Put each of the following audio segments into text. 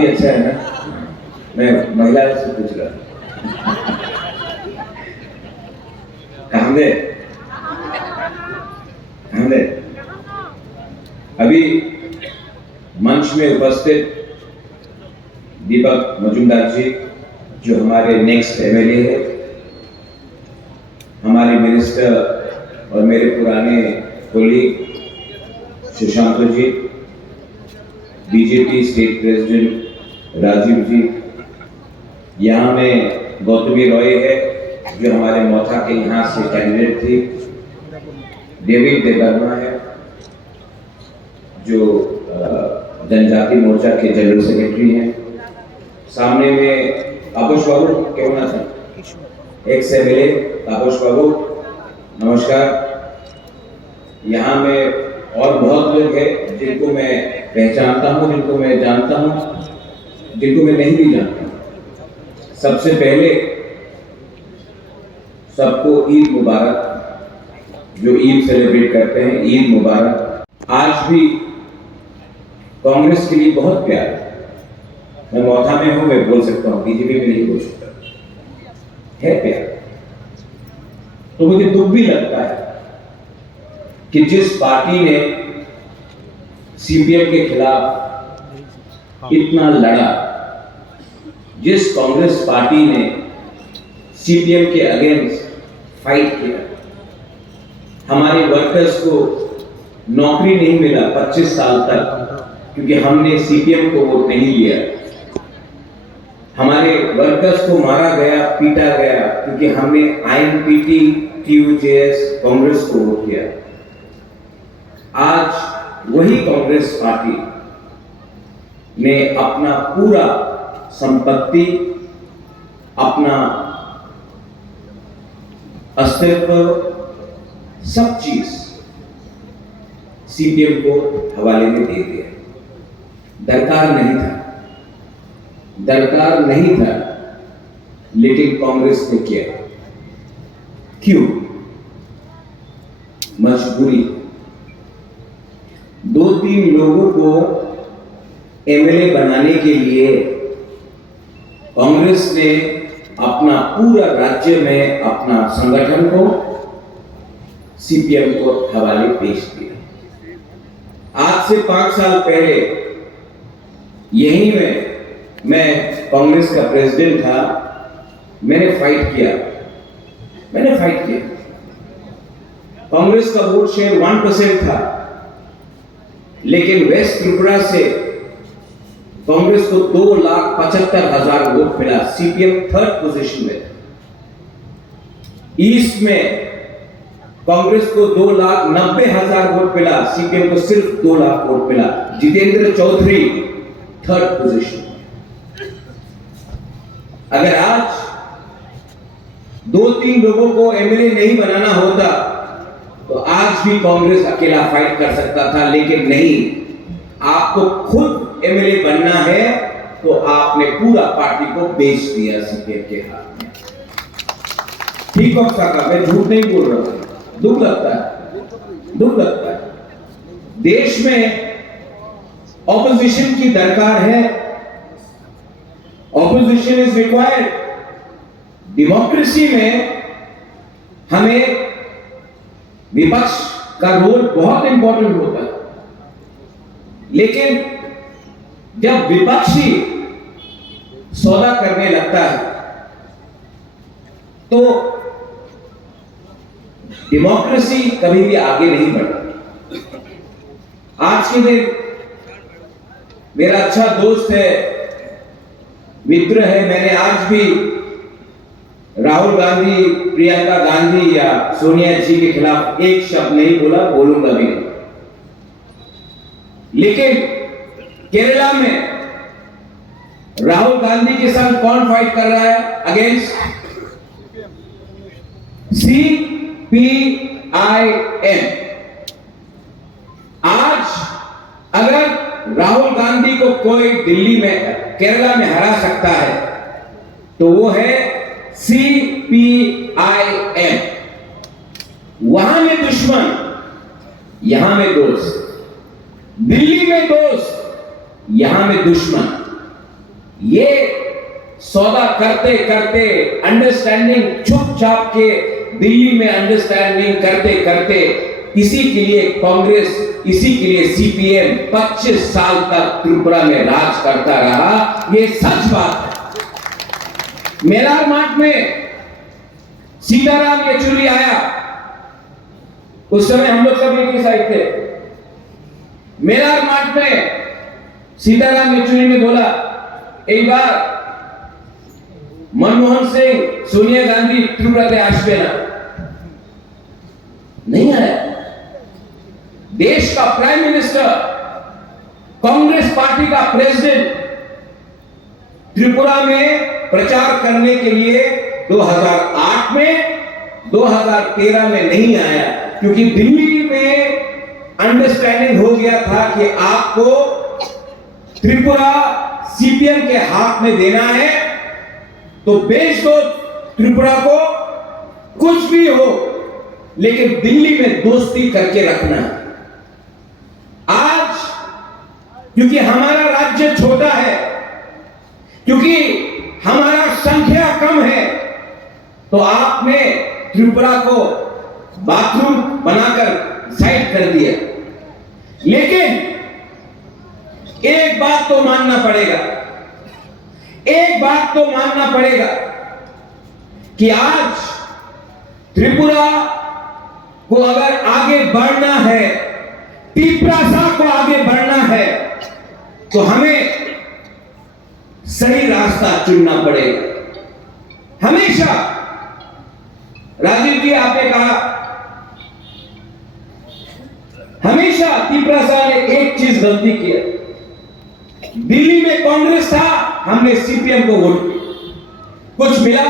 भी अच्छा है ना, मैं महिला से पूछ रहा था। कहां अभी मंच में उपस्थित दीपक मजुमदार जी, जो हमारे नेक्स्ट एमएलए है, हमारे मिनिस्टर और मेरे पुराने कोलीग सुशांत जी, बीजेपी स्टेट प्रेसिडेंट राजीव जी, यहाँ में गौतमी रॉय है जो हमारे मौथा के यहाँ से कैंडिडेट थी, डेविड देवर्मा है जो जनजाति मोर्चा के जनरल सेक्रेटरी हैं, सामने में तापस बाबू क्यों ना था, एक्स एमएलए तापस बाबू, नमस्कार। यहाँ में और बहुत लोग हैं जिनको मैं पहचानता हूँ, जिनको मैं जानता हूँ, जिनको मैं नहीं भी जानता हूँ। सबसे पहले सबको ईद मुबारक, जो ईद सेलिब्रेट करते हैं, ईद मुबारक। आज भी कांग्रेस के लिए बहुत प्यार है। मैं मौथा में हूं, मैं बोल सकता हूं, बीजेपी में नहीं बोल सकता, है प्यार। तो मुझे दुख भी लगता है कि जिस पार्टी ने सीपीएम के खिलाफ इतना लड़ा, जिस कांग्रेस पार्टी ने सीपीएम के अगेंस्ट फाइट किया, हमारे वर्कर्स को नौकरी नहीं मिला 25 साल तक क्योंकि हमने सीपीएम को वोट नहीं लिया। हमारे वर्कर्स को मारा गया, पीटा गया क्योंकि हमने आईएनपीटी, टीयूजेएस, कांग्रेस को वोट किया। आज वही कांग्रेस पार्टी ने अपना पूरा संपत्ति, अपना अस्तित्व, सब चीज सीपीएम को हवाले में दे दिया। दरकार नहीं था, लेकिन कांग्रेस ने किया। क्यों? मजबूरी। 2-3 लोगों को एमएलए बनाने के लिए कांग्रेस ने अपना पूरा राज्य में अपना संगठन को सीपीएम को हवाले पेश किया। आज से 5 साल पहले यहीं में मैं कांग्रेस का प्रेसिडेंट था, मैंने फाइट किया। कांग्रेस का वोट शेयर 1% था, लेकिन वेस्ट त्रिपुरा से कांग्रेस को 2,75,000 वोट मिला, सीपीएम 3rd पोजीशन में। ईस्ट में कांग्रेस को 2,90,000 वोट मिला, सीपीएम को सिर्फ 2 लाख वोट मिला। Jitendra Chaudhary 3rd position. अगर आज 2-3 लोगों को एमएलए नहीं बनाना होता तो आज भी कांग्रेस अकेला फाइट कर सकता था, लेकिन नहीं, आपको खुद एमएलए बनना है तो आपने पूरा पार्टी को बेच दिया सीपीएम के हाथ में। ठीक है काका, मैं झूठ नहीं बोल रहा हूं। दुख लगता है। देश में ऑपोजिशन की दरकार है, ऑपोजिशन इज रिक्वायर्ड। डेमोक्रेसी में हमें विपक्ष का रोल बहुत इंपॉर्टेंट होता है, लेकिन जब विपक्षी सौदा करने लगता है तो डेमोक्रेसी कभी भी आगे नहीं बढ़ती। आज के दिन मेरा अच्छा दोस्त है, मित्र है, मैंने आज भी राहुल गांधी, प्रियंका गांधी या सोनिया जी के खिलाफ एक शब्द नहीं बोला, बोलूंगा भी नहीं। लेकिन केरला में राहुल गांधी के साथ कौन फाइट कर रहा है? Against CPIM। आज अगर राहुल गांधी को कोई दिल्ली में, केरला में हरा सकता है तो वो है CPIM। वहां में दुश्मन, यहां में दोस्त। दिल्ली में दोस्त, यहां में दुश्मन। ये सौदा करते करते अंडरस्टैंडिंग चुपचाप के दिल्ली में अंडरस्टैंडिंग करते करते इसी के लिए कांग्रेस, इसी के लिए सीपीएम 25 साल तक त्रिपुरा में राज करता रहा। ये सच बात है। मेलार मार्ट में सीताराम येचुरी आया, उस समय हम लोग सब एक ही साइड थे। मेलार मार्ट में सीताराम येचुरी ने बोला, एक बार मनमोहन सिंह, सोनिया गांधी त्रिपुरा से आसपे ना, नहीं आया। देश का प्राइम मिनिस्टर, कांग्रेस पार्टी का प्रेसिडेंट त्रिपुरा में प्रचार करने के लिए 2008 में, 2013 में नहीं आया, क्योंकि दिल्ली में अंडरस्टैंडिंग हो गया था कि आपको त्रिपुरा सीपीएम के हाथ में देना है तो बेच दो त्रिपुरा को, कुछ भी हो, लेकिन दिल्ली में दोस्ती करके रखना। आज क्योंकि हमारा राज्य छोटा है, क्योंकि हमारा संख्या कम है, तो आपने त्रिपुरा को बाथरूम बनाकर साइड कर दिया। लेकिन एक बात तो मानना पड़ेगा, एक बात तो मानना पड़ेगा कि आज त्रिपुरा को अगर आगे बढ़ना है, तिप्रासा को आगे बढ़ना है, तो हमें सही रास्ता चुनना पड़ेगा। हमेशा राजीव जी आपने कहा, हमेशा तिप्रासा ने एक चीज गलती की है। दिल्ली में कांग्रेस था, हमने सीपीएम को वोट किया, कुछ मिला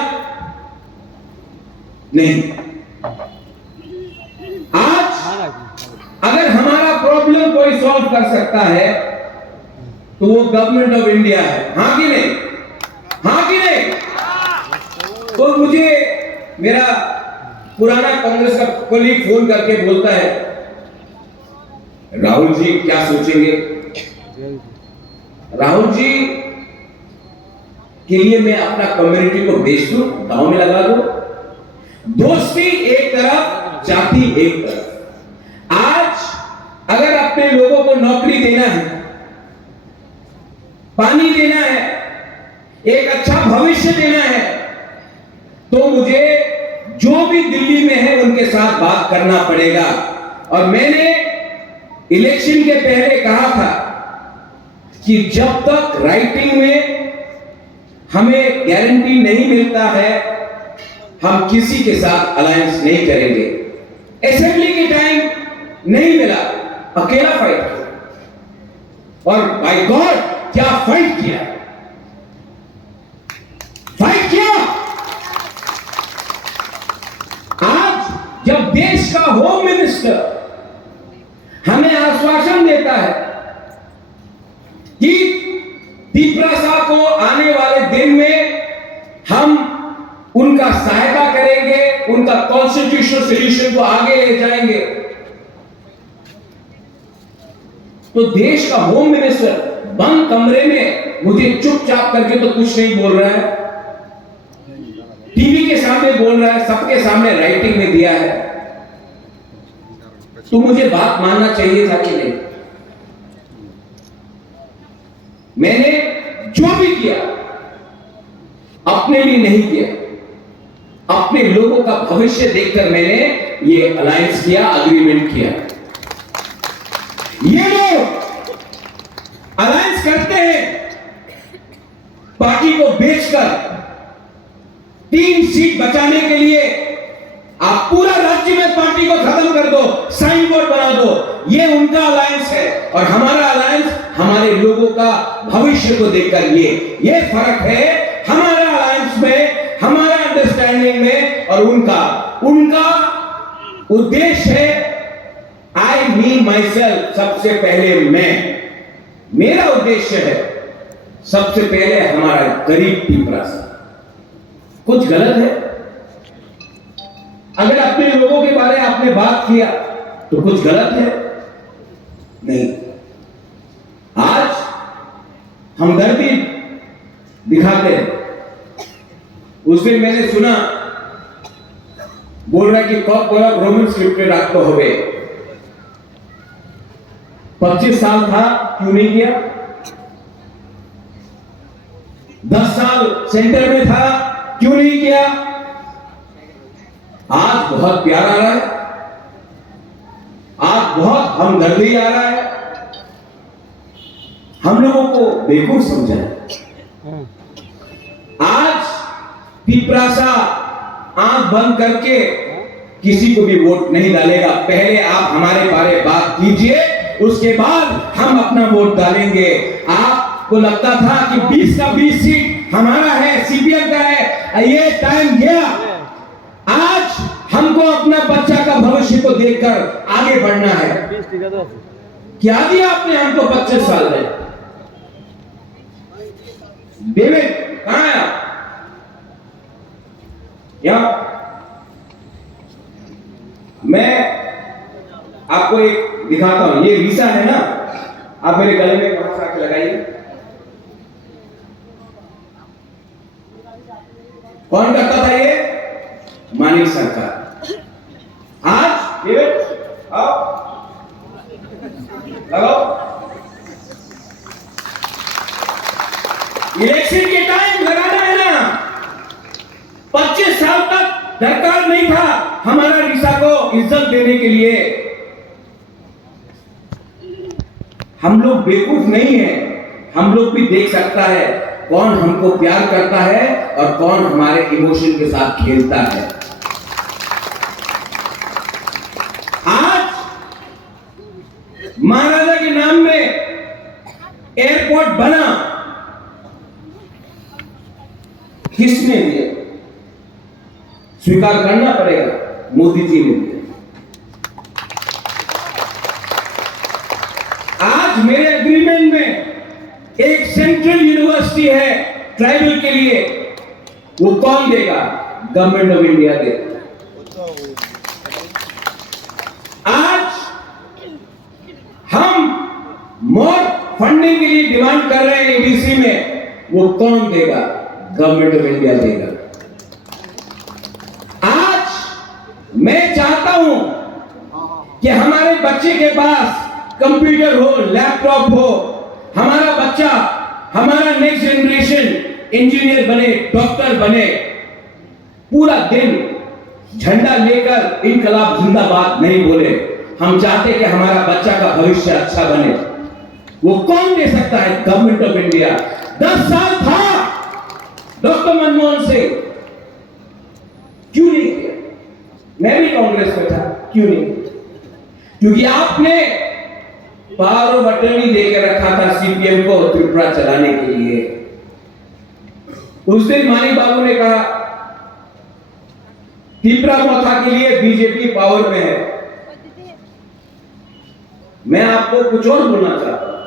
नहीं। आज अगर हमारा प्रॉब्लम कोई सॉल्व कर सकता है तो वो गवर्नमेंट ऑफ इंडिया है। हां कि नहीं? हां कि नहीं? तो मुझे मेरा पुराना कांग्रेस का कोलीग फोन करके बोलता है, राहुल जी क्या सोचेंगे? राहुल जी के लिए मैं अपना कम्युनिटी को बेच दूं, गांव में लगा दूं? दोस्ती एक तरफ, जाति एक तरफ। आज अगर अपने लोगों को नौकरी देना है, पानी देना है, एक अच्छा भविष्य देना है, तो मुझे जो भी दिल्ली में है उनके साथ बात करना पड़ेगा। और मैंने इलेक्शन के पहले कहा था कि जब तक राइटिंग में हमें गारंटी नहीं मिलता है, हम किसी के साथ अलायंस नहीं करेंगे। असेंबली के टाइम नहीं मिला, अकेला फाइट किया, और बाय गॉड क्या फाइट किया, फाइट किया। आज जब देश का होम मिनिस्टर हमें आश्वासन देता है कि तिप्रासा को आने वाले दिन में हम उनका सहायता करेंगे, उनका कॉन्स्टिट्यूशनल सॉल्यूशन को आगे ले जाएंगे, तो देश का होम मिनिस्टर बंद कमरे में मुझे चुपचाप करके तो कुछ नहीं बोल रहा है, टीवी के सामने बोल रहा है, सबके सामने राइटिंग में दिया है, तो मुझे बात मानना चाहिए था कि नहीं? मैंने जो भी किया अपने लिए नहीं किया, अपने लोगों का भविष्य देखकर मैंने ये अलायंस किया, अग्रीमेंट किया। ये लोग अलायंस करते हैं पार्टी को बेचकर 3 सीट बचाने के लिए। आप पूरा राज्य में पार्टी को खत्म कर दो, साइन बोर्ड बना दो, ये उनका अलायंस है। और हमारा अलायंस हमारे लोगों का भविष्य को देखकर, ये फर्क है हमारा अलायंस में, हमारा अंडरस्टैंडिंग में और उनका उद्देश्य है आई मी माई सेल्फ, सबसे पहले मैं, मेरा उद्देश्य है सबसे पहले हमारा गरीब तिप्रासा। कुछ गलत है? अगर अपने लोगों के बारे में आपने बात किया तो कुछ गलत है? नहीं। आज हमदर्दी दिखाते हैं। उस दिन मैंने सुना बोल रहा कि कब बोला रोमन स्क्रिप्टेड एक्ट तो हो गए, 25 साल था क्यों नहीं किया, 10 साल सेंटर में था क्यों नहीं किया। आज बहुत प्यार आ रहा है, आज बहुत हमदर्दी आ रहा है, हम लोगों को बेवकूफ समझा है। आज पिपरासा आंख बंद करके किसी को भी वोट नहीं डालेगा। पहले आप हमारे बारे बात कीजिए, उसके बाद हम अपना वोट डालेंगे। आपको लगता था कि 20 का 20 सीट हमारा है, सीपीएम का है, ये टाइम गया। आज हमको अपना बच्चा का भविष्य को देखकर आगे बढ़ना है। क्या दिया आपने हमको 25 साल में? डेविड कहां है आप? यहां मैं आपको एक दिखाता हूं, ये रीसा है ना, आप मेरे गले में कहां से आके लगाइए। कौन करता था ये? मानिक सरकार। आज डेविड आओ लगाओ। इलेक्शन के टाइम लगाना है ना। 25 साल तक दरकार नहीं था हमारा रीसा को इज्जत देने के लिए। हम लोग बेवकूफ नहीं है, हम लोग भी देख सकता है कौन हमको प्यार करता है और कौन हमारे इमोशन के साथ खेलता है। आज महाराजा के नाम में एयरपोर्ट बना, किसने दिया? स्वीकार करना पड़ेगा, मोदी जी ने दिया। आज मेरे एग्रीमेंट में एक सेंट्रल यूनिवर्सिटी है ट्राइबल के लिए, वो कौन देगा? गवर्नमेंट ऑफ इंडिया देगा। आज हम मोर फंडिंग के लिए डिमांड कर रहे हैं एडीसी में, वो कौन देगा? गवर्नमेंट ऑफ इंडिया देगा। आज मैं चाहता हूं कि हमारे बच्चे के पास कंप्यूटर हो, लैपटॉप हो, हमारा बच्चा, हमारा नेक्स्ट जनरेशन इंजीनियर बने, डॉक्टर बने, पूरा दिन झंडा लेकर इनकलाब जिंदाबाद नहीं बोले। हम चाहते कि हमारा बच्चा का भविष्य अच्छा बने। वो कौन दे सकता है? Government of India. 10 साल था डॉक्टर मनमोहन सिंह, क्यों नहीं किया? मैं भी कांग्रेस में था, क्यों नहीं? क्योंकि आपने पावर ऑफ अटर्नी देकर रखा था सीपीएम को त्रिपुरा चलाने के लिए। उस दिन मानिक बाबू ने कहा त्रिपुरा मोथा के लिए बीजेपी पावर में है। मैं आपको कुछ और बोलना चाहता हूं,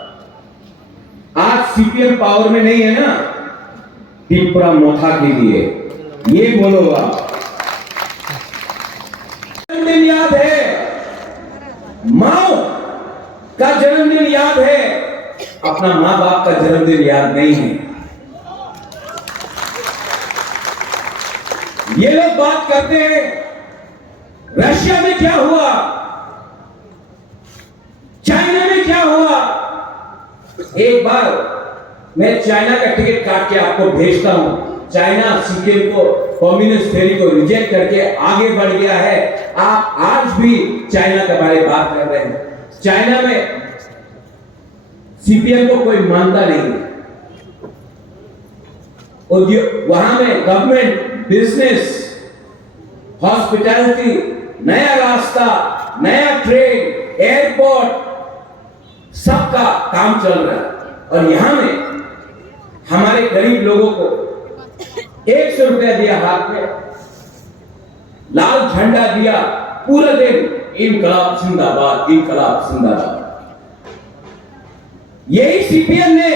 आज सीपीएम पावर में नहीं है ना, त्रिपुरा मोथा के लिए ये बोलो। आप जन्मदिन याद है, माओ का जन्मदिन याद है, अपना मां बाप का जन्मदिन याद नहीं है। ये लोग बात करते हैं रशिया में क्या हुआ, चाइना में क्या हुआ। एक बार मैं चाइना का टिकट काट के आपको भेजता हूं। चाइना सीपीएम को, कम्युनिस्ट थ्योरी को रिजेक्ट करके आगे बढ़ गया है। आप आज भी चाइना के बारे में बात कर रहे हैं। चाइना में सीपीएम को कोई मानता नहीं है। वहां में गवर्नमेंट, बिजनेस, हॉस्पिटैलिटी, नया रास्ता, नया ट्रेन, एयरपोर्ट, सबका काम चल रहा है। और यहां में हमारे गरीब लोगों को 100 रुपया दिया हाथ में, लाल झंडा दिया, पूरा दिन इनकलाब जिंदाबाद, इनकलाब जिंदाबाद। यही सीपीएम ने,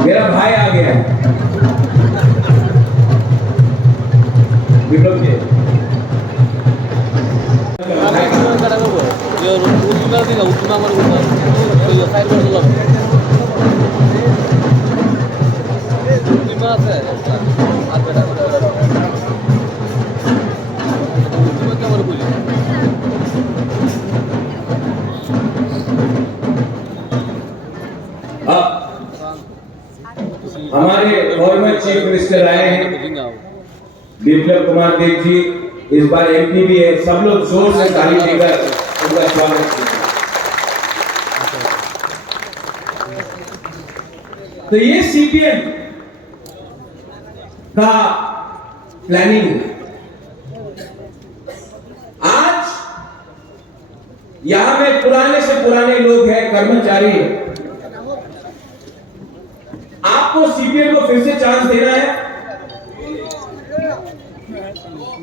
मेरा भाई आ गया उतना चीफ मिनिस्टर आए हैं, बिप्लब कुमार देव जी इस बार एमपी भी है, सब लोग जोर से ताली देकर उनका स्वागत कीजिए। तो ये सीपीएम का प्लानिंग है। आज यहां में पुराने से पुराने लोग हैं, कर्मचारी हैं। आपको सीपीएम को फिर से चांस देना है।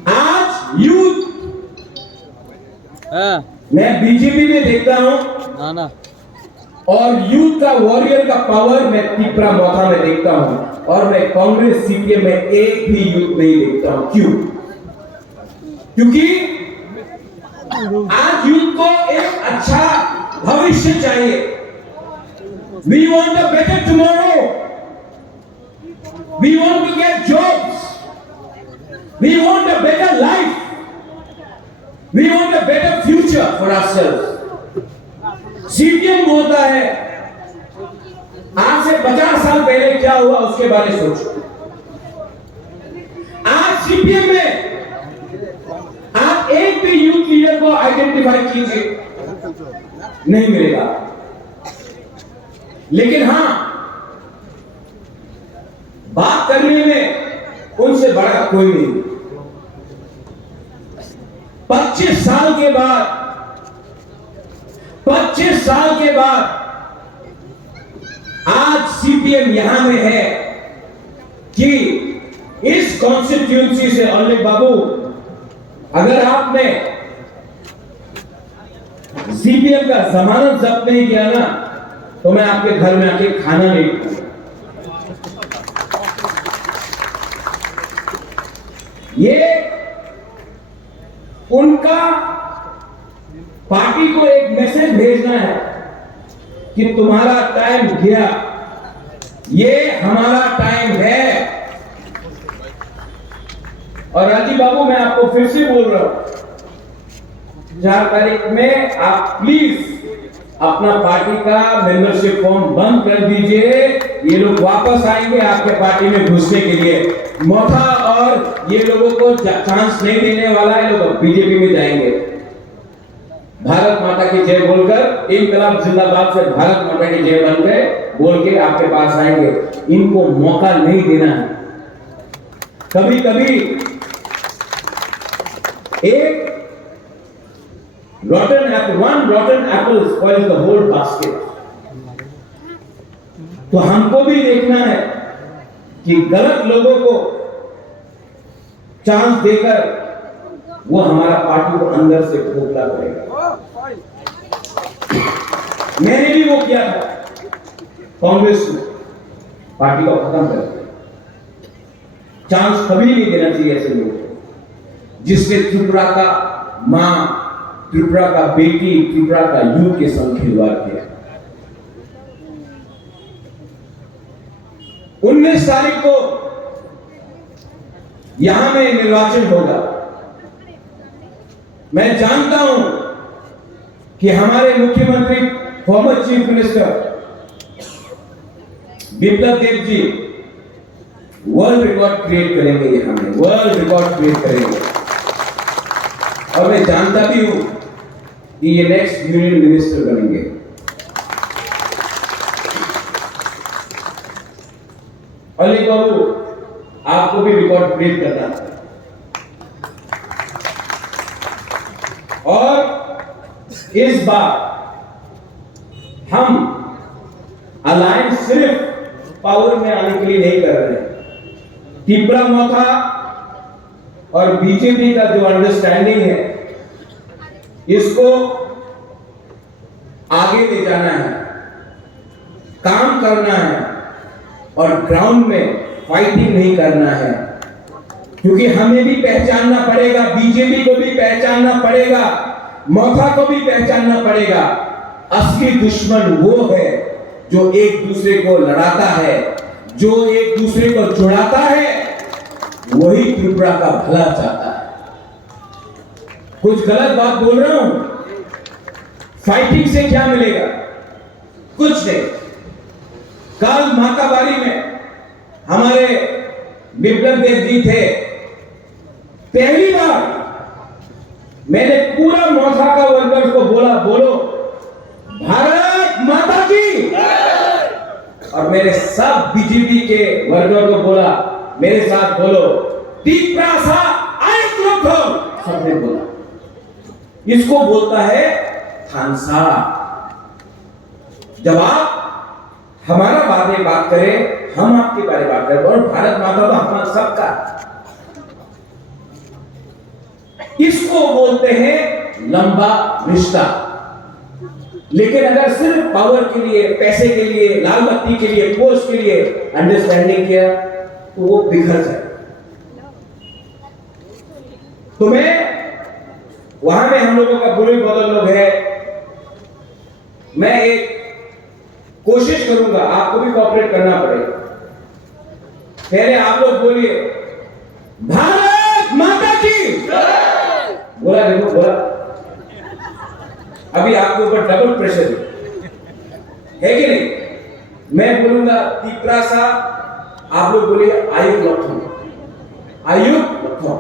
आज यूथ, मैं बीजेपी में देखता हूं ना और यूथ का वॉरियर का पावर मैं तिपरा मोथा में देखता हूं, और मैं कांग्रेस सीपीएम में एक भी यूथ नहीं देखता हूं। क्यों? क्योंकि आज यूथ को एक अच्छा भविष्य चाहिए। We want a better tomorrow, we want to get jobs, we want a better life, we want a better future for ourselves. CPM होता है, आज से 50 साल पहले क्या हुआ उसके बारे में सोचो। आज सीपीएम में आप एक भी यूथ लीडर को आइडेंटिफाई कीजिए, नहीं मिलेगा। लेकिन हां, बात करने में उनसे बड़ा कोई नहीं। 25 साल के बाद 25 साल के बाद आज सीपीएम यहां में है कि इस कॉन्स्टिट्यूंसी से अल्लेख बाबू, अगर आपने सीपीएम का जमानत जब्त नहीं किया ना, तो मैं आपके घर में आके खाना नहीं खाऊंगा। ये उनका पार्टी को एक मैसेज भेजना है कि तुम्हारा टाइम गया, ये हमारा टाइम है। और राजीव बाबू, मैं आपको फिर से बोल रहा हूं, 4 तारीख में आप प्लीज अपना पार्टी का मेंबरशिप फॉर्म बंद कर दीजिए। ये लोग वापस आएंगे आपके पार्टी में घुसने के लिए। मोथा और ये लोगों को चांस नहीं देने वाला है, लोग बीजेपी में जाएंगे। भारत माता की जय बोलकर, इनकलाब जिंदाबाद से भारत माता की जय बन गए बोल के आपके पास आएंगे। इनको मौका नहीं देना है। कभी कभी एक rotten apple, one rotten apple spoils the whole basket। तो हमको भी देखना है कि गलत लोगों को चांस देकर वो हमारा पार्टी को अंदर से खोखला करेगा। मैंने भी वो किया था कांग्रेस में, पार्टी को खत्म कर दिया। चांस कभी नहीं देना चाहिए ऐसे लोगों को, जिसने त्रिपुरा का मां, त्रिपुरा का बेटी, त्रिपुरा का यूथ के संग खिलवाड़ किया। 19 तारीख को यहां में निर्वाचन होगा। मैं जानता हूं कि हमारे मुख्यमंत्री, former chief minister Biplab Dev ji world record create करेंगे, यहां में वर्ल्ड रिकॉर्ड क्रिएट करेंगे। और मैं जानता भी हूं कि ये नेक्स्ट यूनियन मिनिस्टर बनेंगे। अली बाबू, आपको भी रिकॉर्ड ब्रेक करना है। और इस बार हम अलायंस सिर्फ पावर में आने के लिए नहीं कर रहे हैं। तिपरा मोथा और बीजेपी का जो अंडरस्टैंडिंग है, इसको आगे ले जाना है, काम करना है और ग्राउंड में फाइटिंग नहीं करना है। क्योंकि हमें भी पहचानना पड़ेगा, बीजेपी को भी पहचानना पड़ेगा, मोथा को भी पहचानना पड़ेगा। असली दुश्मन वो है जो एक दूसरे को लड़ाता है, जो एक दूसरे को जुड़ाता है, वही त्रिपुरा का भला चाहता है। कुछ गलत बात बोल रहा हूं? फाइटिंग से क्या मिलेगा? कुछ नहीं। कल माताबारी में हमारे बिप्लब देव जी थे, पहली बार मैंने पूरा मौसा का वर्कर्स को बोला, बोलो भारत माता की, और मेरे सब बीजेपी के वर्कर को बोला, मेरे साथ बोलो तीप्रासा आयत्रोथम, सबने बोला। इसको बोलता है थानसा। जब आप हमारा बारे में बात करें, हम आपके बारे में बात करें, और भारत माता तो हमारा सबका, इसको बोलते हैं लंबा रिश्ता। लेकिन अगर सिर्फ पावर के लिए, पैसे के लिए, लाल बत्ती के लिए, पोस्ट के लिए अंडरस्टैंडिंग किया तो वो बिखर जाए। तो मैं वहां में हम लोगों का बुरे बदल लोग है, मैं एक कोशिश करूंगा, आपको भी कोऑपरेट करना पड़ेगा। पहले आप लोग बोलिए भारत माता की, बोला देखो, बोला। अभी आपके ऊपर डबल प्रेशर है कि नहीं? मैं बोलूंगा तीप्रासा, आप लोग बोलिए आयुक्त लक्षण, आयुक्त लक्षण,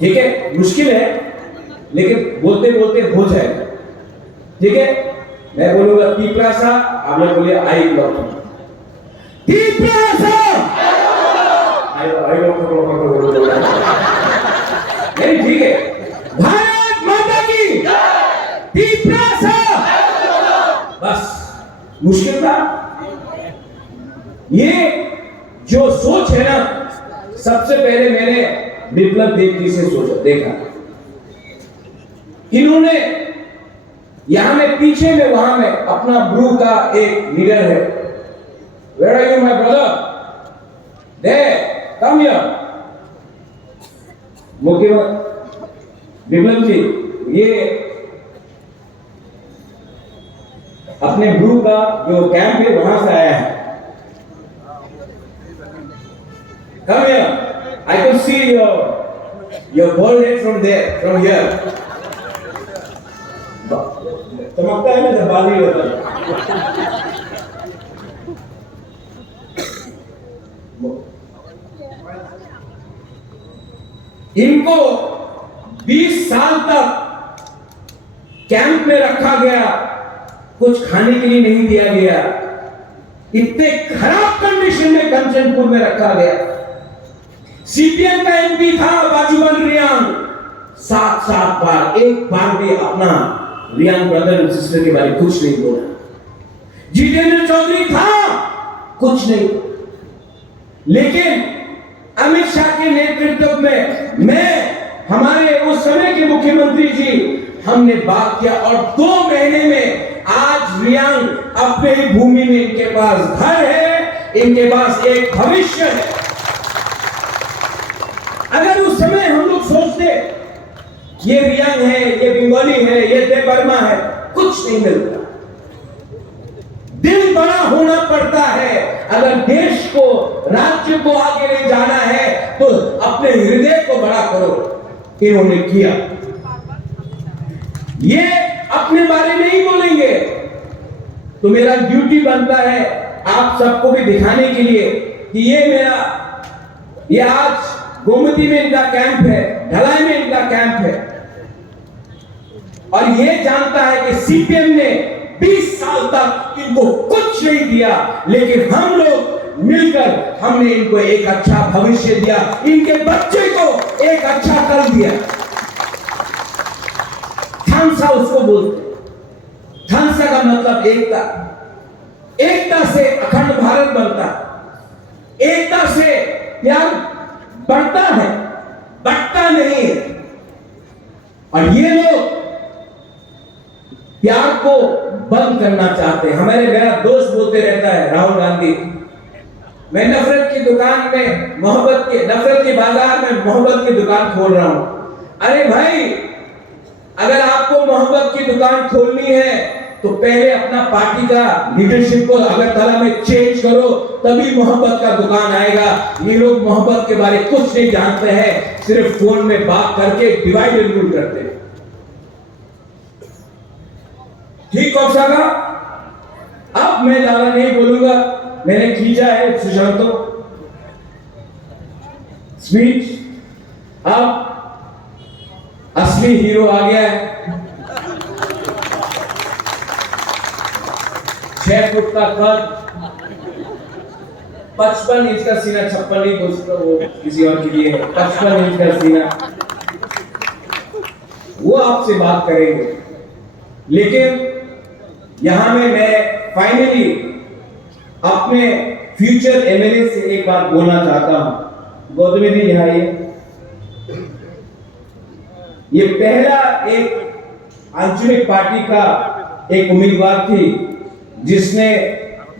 ठीक है? मुश्किल है लेकिन बोलते बोलते हो जाएगा, ठीक है? मैं बोलूंगा तीप्रासा, आप लोग बोलिए आयुक्त लक्षण, तीप्रासा, नहीं ठीक है? भारत माता की तीप्रासा, बस। मुश्किल था ये जो सोच है ना, सबसे पहले मैंने बिप्लब देव जी से सोचा, देखा इन्होंने यहां में पीछे में, वहां में अपना ब्रू का एक लीडर है, where are you my brother, there come here, मुख्यमंत्री बिप्लब जी ये अपने ब्रू का जो कैंप है वहां से आया है, come here, I could see your bald head from there, from here. चमकता है ना जब बाल ही होता है। इनको 20 साल तक कैंप में रखा गया, कुछ खाने के लिए नहीं दिया गया, इतने खराब कंडीशन में कंचनपुर में रखा गया। सीपीएम का एमपी था बाजूबन रियांग, 7 बार, एक बार भी अपना रियांग ब्रदर एंड सिस्टर के बारे में कुछ नहीं बोला। जितेंद्र चौधरी था, कुछ नहीं। लेकिन अमित शाह के नेतृत्व में मैं, हमारे उस समय के मुख्यमंत्री जी, हमने बात किया और 2 महीने में आज रियांग अपने ही भूमि में, इनके पास घर है, इनके पास एक भविष्य है। अगर उस समय हम लोग सोचते ये रियांग है, ये बंगाली है, ये देवबर्मा है, कुछ नहीं मिलता। दिल बड़ा होना पड़ता है। अगर देश को, राज्य को आगे ले जाना है तो अपने हृदय को बड़ा करो। इन्होंने किया। ये अपने बारे में नहीं बोलेंगे तो मेरा ड्यूटी बनता है आप सबको भी दिखाने के लिए कि ये मेरा, ये आज गोमती में इनका कैंप है, ढलाई में इनका कैंप है, और ये जानता है कि सीपीएम ने 20 साल तक इनको कुछ नहीं दिया, लेकिन हम लोग मिलकर हमने इनको एक अच्छा भविष्य दिया, इनके बच्चे को एक अच्छा कल दिया। थानसा उसको बोलते। थानसा का मतलब एकता। एकता से अखंड भारत बनता, एकता से प्यार बढ़ता है, बढ़ता नहीं है। और ये लोग प्यार को बंद करना चाहते हैं। हमारे, मेरा दोस्त बोलते रहता है राहुल गांधी, मैं नफरत की दुकान में मोहब्बत के, नफरत के बाजार में मोहब्बत की दुकान खोल रहा हूं। अरे भाई, अगर आपको मोहब्बत की दुकान खोलनी है तो पहले अपना पार्टी का लीडरशिप को अगरतला में चेंज करो, तभी मोहब्बत का दुकान आएगा। ये लोग मोहब्बत के बारे में कुछ नहीं जानते हैं, सिर्फ फोन में बात करके डिवाइड एंड रूल करते हैं। ठीक कौन सा का? अब मैं ज्यादा नहीं बोलूंगा, मैंने खींचा है सुशांत। स्पीच। अब असली हीरो आ गया है। 6 फुट का कद, 55 इंच का सीना, 56 नहीं बोल सकता, वो किसी और के लिए है। 55 इंच का सीना, वो आपसे बात करेंगे। लेकिन यहां में मैं फाइनली अपने फ्यूचर एमएलए से एक बात बोलना चाहता हूं। गौतमी जी यहाँ ये पहला एक आंचलिक पार्टी का एक उम्मीदवार थी जिसने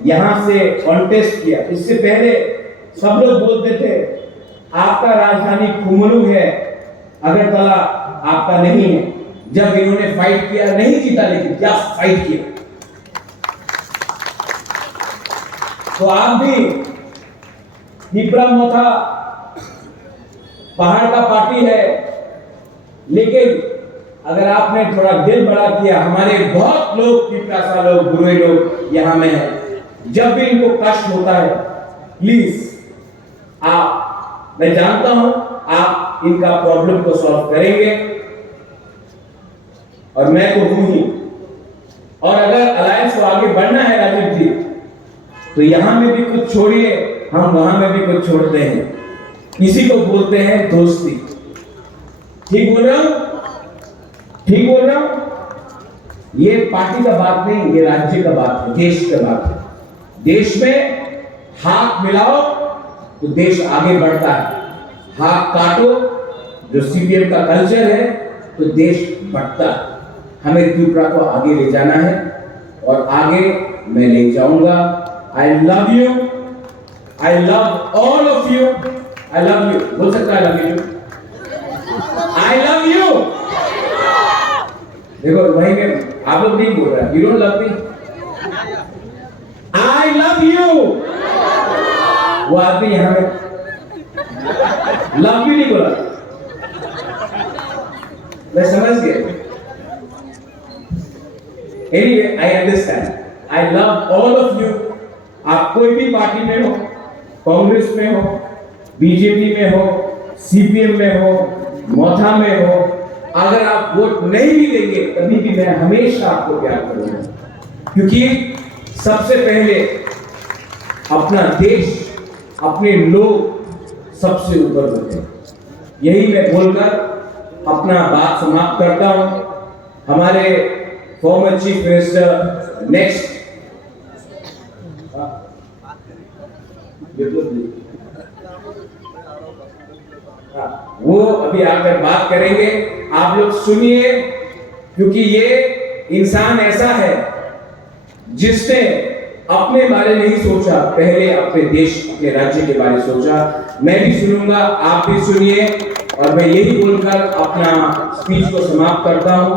यहां से कॉन्टेस्ट किया। इससे पहले सब लोग बोलते थे आपका राजधानी कुमलू है, अगरतला आपका नहीं है। जब इन्होंने फाइट किया, नहीं जीता, लेकिन क्या फाइट किया। तो आप भी हिप्रा मोथा पहाड़ का पार्टी है, लेकिन अगर आपने थोड़ा दिल बड़ा किया, हमारे बहुत लोग पिपरासा लोग, बुरे लोग यहां में हैं, जब भी इनको कष्ट होता है, प्लीज आप, मैं जानता हूं आप इनका प्रॉब्लम को सॉल्व करेंगे और मैं तो हूं ही। और अगर अलायंस को आगे बढ़ना है राजीव जी, तो यहां में भी कुछ छोड़िए, हम वहां में भी कुछ छोड़ते हैं। इसी को बोलते हैं दोस्ती। ठीक बोल रहा हूं? ठीक बोल रहा हूं? ये पार्टी का बात नहीं, ये राज्य का बात है, देश का बात है। देश में हाथ मिलाओ तो देश आगे बढ़ता है, हाथ काटो, जो सीपीएम का कल्चर है, तो देश बढ़ता है। हमें त्रिपुरा को आगे ले जाना है और आगे मैं ले जाऊंगा। I love you, I love all of you, I love you. बोल सकता है love you? I love you. देखो वही में आप लोग नहीं बोल रहे, you don't love me. I love you. वो आदमी यहां में लव यू नहीं बोला, मैं समझ गया। Anyway, I understand. I love all of you. आप कोई भी पार्टी में हो, कांग्रेस में हो, बीजेपी में हो, सीपीएम में हो, मोथा में हो, अगर आप वोट नहीं भी देंगे तभी भी मैं हमेशा आपको प्यार करूंगा, क्योंकि सबसे पहले अपना देश, अपने लोग सबसे ऊपर होते हैं। यही मैं बोलकर अपना बात समाप्त करता हूं। हमारे फॉर्मर चीफ मिनिस्टर नेक्स्ट वो अभी आकर बात करेंगे। आप लोग सुनिए, क्योंकि ये इंसान ऐसा है जिसने अपने बारे नहीं सोचा, पहले अपने देश, अपने राज्य के बारे में सोचा। मैं भी सुनूंगा, आप भी सुनिए, और मैं यही बोलकर अपना स्पीच को समाप्त करता हूं।